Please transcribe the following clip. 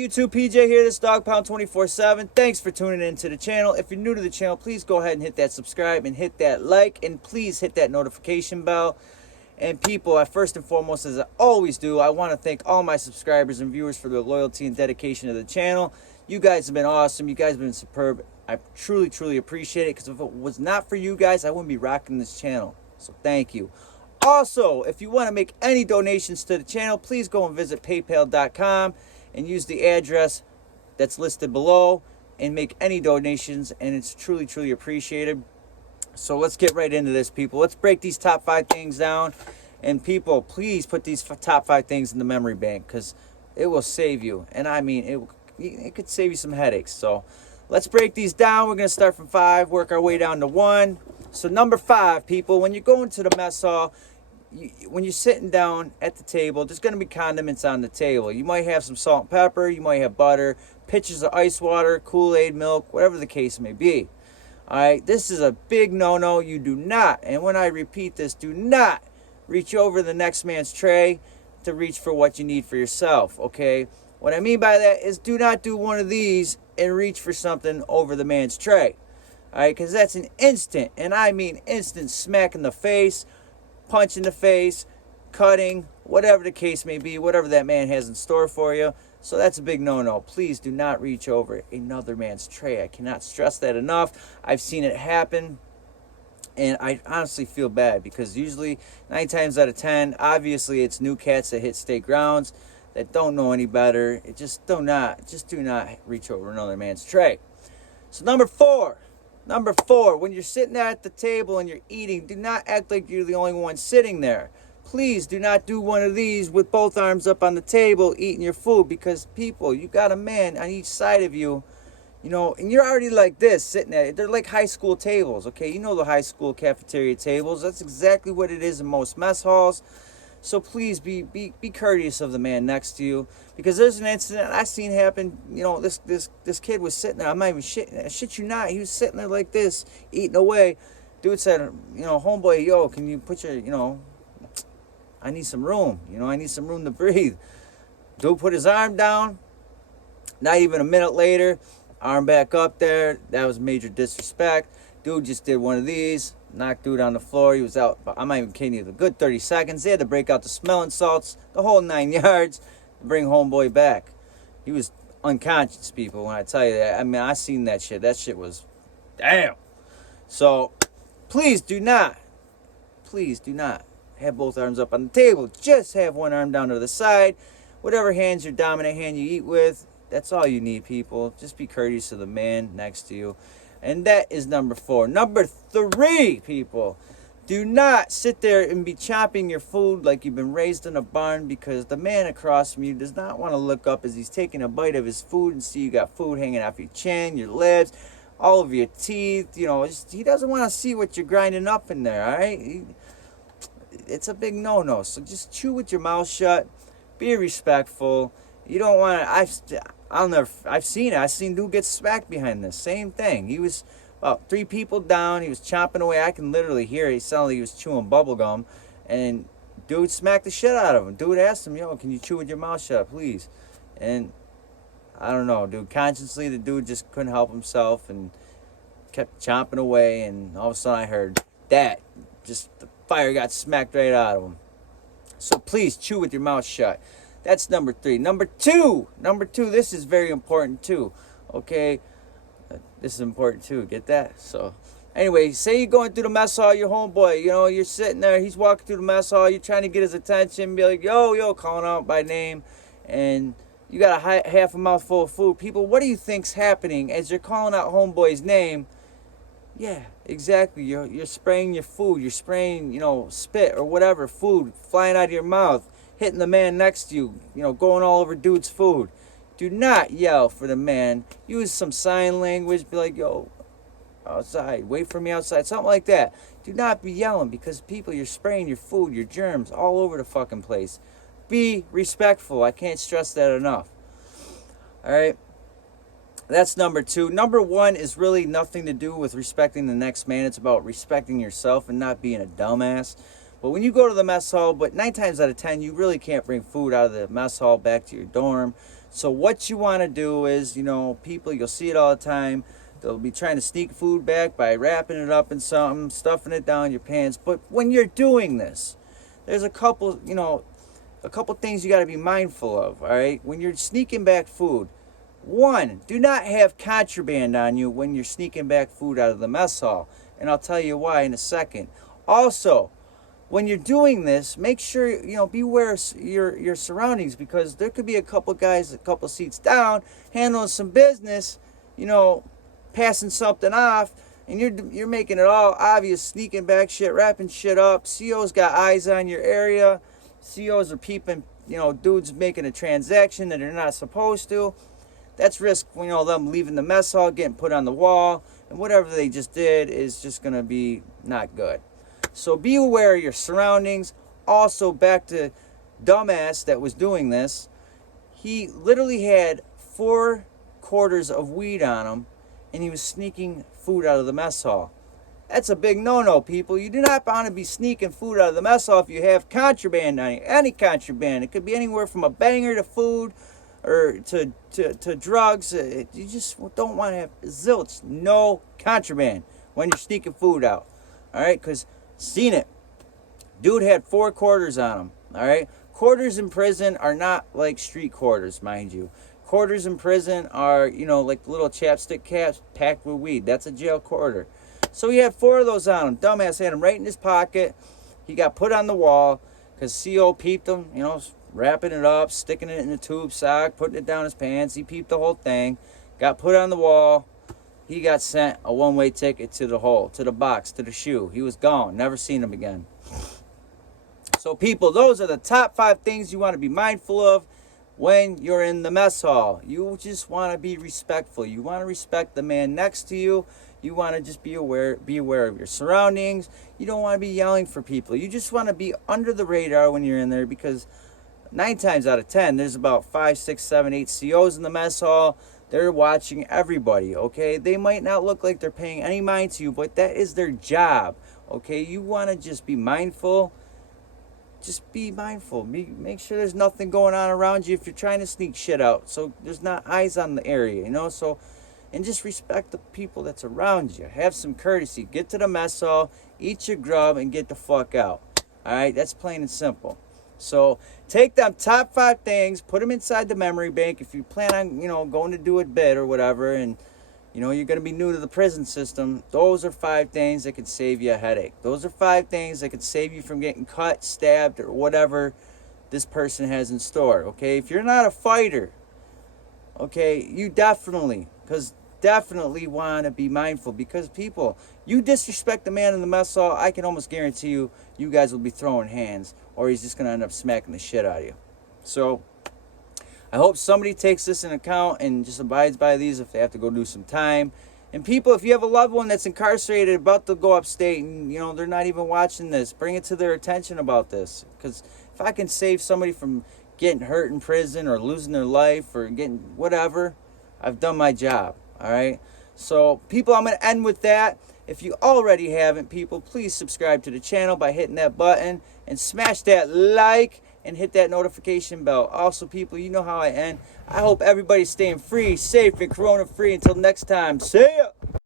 YouTube? PJ here, this Dog Pound 24/7. Thanks for tuning in to the channel. If you're new to the channel, please go ahead and hit that subscribe and hit that like, and please hit that notification bell. And people, first and foremost, as I always do, I want to thank all my subscribers and viewers for their loyalty and dedication to the channel. You guys have been awesome. You guys have been superb. I truly, truly appreciate it, because if it was not for you guys, I wouldn't be rocking this channel. So thank you. Also, if you want to make any donations to the channel, please go and visit paypal.com and use the address that's listed below and make any donations, and it's truly, truly appreciated. So let's get right into this, people. Let's break these top 5 things down. And people, please put these top 5 things in the memory bank, because it will save you. And I mean, it could save you some headaches. So let's break these down. We're going to start from 5, work our way down to 1. So number 5, people, when you go into the mess hall, when you're sitting down at the table, there's going to be condiments on the table. You might have some salt and pepper. You might have butter, pitchers of ice water, Kool-Aid, milk, whatever the case may be. All right, this is a big no-no. You do not, and when I repeat this, do not reach over the next man's tray to reach for what you need for yourself, okay? What I mean by that is, do not do one of these and reach for something over the man's tray. All right, because that's an instant, and I mean instant, smack in the face, punch in the face, cutting, whatever the case may be, whatever that man has in store for you. So that's a big no-no. Please do not reach over another man's tray. I cannot stress that enough. I've seen it happen, and I honestly feel bad, because usually 9 times out of 10, obviously it's new cats that hit state grounds that don't know any better. Do not reach over another man's tray. So number 4, when you're sitting there at the table and you're eating, do not act like you're the only one sitting there. Please do not do one of these with both arms up on the table eating your food, because people, you got a man on each side of you, you know, and you're already like this, sitting at it. They're like high school tables, okay? You know the high school cafeteria tables. That's exactly what it is in most mess halls. So please be courteous of the man next to you, because there's an incident I seen happen. You know, this kid was sitting there. I'm not even shitting. I shit you not. He was sitting there like this, eating away. Dude said, you know, homeboy, yo, can you put your, you know, I need some room. You know, I need some room to breathe. Dude put his arm down. Not even a minute later, arm back up there. That was major disrespect. Dude just did one of these. Knocked dude on the floor. He was out, I'm not even kidding you, a good 30 seconds. They had to break out the smelling salts, the whole 9 yards, to bring homeboy back. He was unconscious, people, when I tell you that. I mean, I seen that shit. That shit was, damn. So, please do not have both arms up on the table. Just have one arm down to the side. Whatever hand's your dominant hand you eat with, that's all you need, people. Just be courteous to the man next to you. And that is number 4. Number 3, people. Do not sit there and be chopping your food like you've been raised in a barn, because the man across from you does not want to look up as he's taking a bite of his food and see you got food hanging off your chin, your lips, all of your teeth. You know, he doesn't want to see what you're grinding up in there, all right? It's a big no-no. So just chew with your mouth shut. Be respectful. You don't want to... I've seen it. I've seen dude get smacked behind this. Same thing. He was about 3 people down. He was chomping away. I can literally hear it. He sounded like he was chewing bubble gum. And dude smacked the shit out of him. Dude asked him, yo, can you chew with your mouth shut, please? And I don't know, dude. Consciously, the dude just couldn't help himself and kept chomping away. And all of a sudden I heard that. Just the fire got smacked right out of him. So please chew with your mouth shut. That's number 3. Number 2, this is very important too, okay? This is important too, get that? So, anyway, say you're going through the mess hall, your homeboy, you know, you're sitting there, he's walking through the mess hall, you're trying to get his attention, be like, yo, calling out by name, and you got a half a mouthful of food. People, what do you think's happening as you're calling out homeboy's name? Yeah, exactly, you're spraying your food, you're spraying, you know, spit or whatever, food flying out of your mouth, hitting the man next to you, you know, going all over dude's food. Do not yell for the man. Use some sign language. Be like, yo, outside. Wait for me outside. Something like that. Do not be yelling, because people, you're spraying your food, your germs all over the fucking place. Be respectful. I can't stress that enough. All right. That's number 2. Number 1 is really nothing to do with respecting the next man. It's about respecting yourself and not being a dumbass. But when you go to the mess hall, but 9 times out of 10, you really can't bring food out of the mess hall back to your dorm. So what you want to do is, you know, people, you'll see it all the time. They'll be trying to sneak food back by wrapping it up in something, stuffing it down your pants. But when you're doing this, there's a couple, you know, a couple things you got to be mindful of, all right? When you're sneaking back food, one, do not have contraband on you when you're sneaking back food out of the mess hall. And I'll tell you why in a second. Also, when you're doing this, make sure, you know, beware your surroundings, because there could be a couple guys a couple seats down handling some business, you know, passing something off, and you're making it all obvious, sneaking back shit, wrapping shit up. CO's got eyes on your area. COs are peeping, you know, dudes making a transaction that they're not supposed to. That's risk, you know, them leaving the mess hall, getting put on the wall, and whatever they just did is just going to be not good. So be aware of your surroundings. Also, back to dumbass that was doing this. He literally had 4 quarters of weed on him, and he was sneaking food out of the mess hall. That's a big no-no, people. You do not want to be sneaking food out of the mess hall if you have contraband on you. Any contraband. It could be anywhere from a banger to food or to drugs. You just don't want to have zilch. No contraband when you're sneaking food out. All right? Because seen it. Dude had 4 quarters on him. All right? Quarters in prison are not like street quarters, mind you. Quarters in prison are, you know, like little chapstick caps packed with weed. That's a jail quarter. So he had 4 of those on him. Dumbass had him right in his pocket. He got put on the wall because CO peeped him, you know, wrapping it up, sticking it in the tube sock, putting it down his pants. He peeped the whole thing. Got put on the wall. He got sent a one-way ticket to the hole, to the box, to the shoe. He was gone. Never seen him again. So people, those are the top 5 things you want to be mindful of when you're in the mess hall. You just want to be respectful. You want to respect the man next to you. You want to just be aware of your surroundings. You don't want to be yelling for people. You just want to be under the radar when you're in there, because 9 times out of 10, there's about 5, 6, 7, 8 COs in the mess hall. They're watching everybody, okay? They might not look like they're paying any mind to you, but that is their job, okay? You want to just be mindful. Just be mindful. Make sure there's nothing going on around you if you're trying to sneak shit out, so there's not eyes on the area, you know? So, and just respect the people that's around you. Have some courtesy. Get to the mess hall, eat your grub, and get the fuck out. All right? That's plain and simple. So take them top 5 things, put them inside the memory bank. If you plan on, you know, going to do a bit or whatever, and, you know, you're going to be new to the prison system, those are 5 things that could save you a headache. Those are 5 things that could save you from getting cut, stabbed, or whatever this person has in store, okay? If you're not a fighter, okay, you definitely want to be mindful, because people, you disrespect the man in the mess hall, I can almost guarantee you guys will be throwing hands, or he's just going to end up smacking the shit out of you. So I hope somebody takes this into account and just abides by these if they have to go do some time. And people, if you have a loved one that's incarcerated, about to go upstate, and, you know, they're not even watching this, bring it to their attention about this. Because if I can save somebody from getting hurt in prison or losing their life or getting whatever, I've done my job. All right? So, people, I'm going to end with that. If you already haven't, people, please subscribe to the channel by hitting that button and smash that like and hit that notification bell. Also, people, you know how I end. I hope everybody's staying free, safe, and corona-free. Until next time, see ya!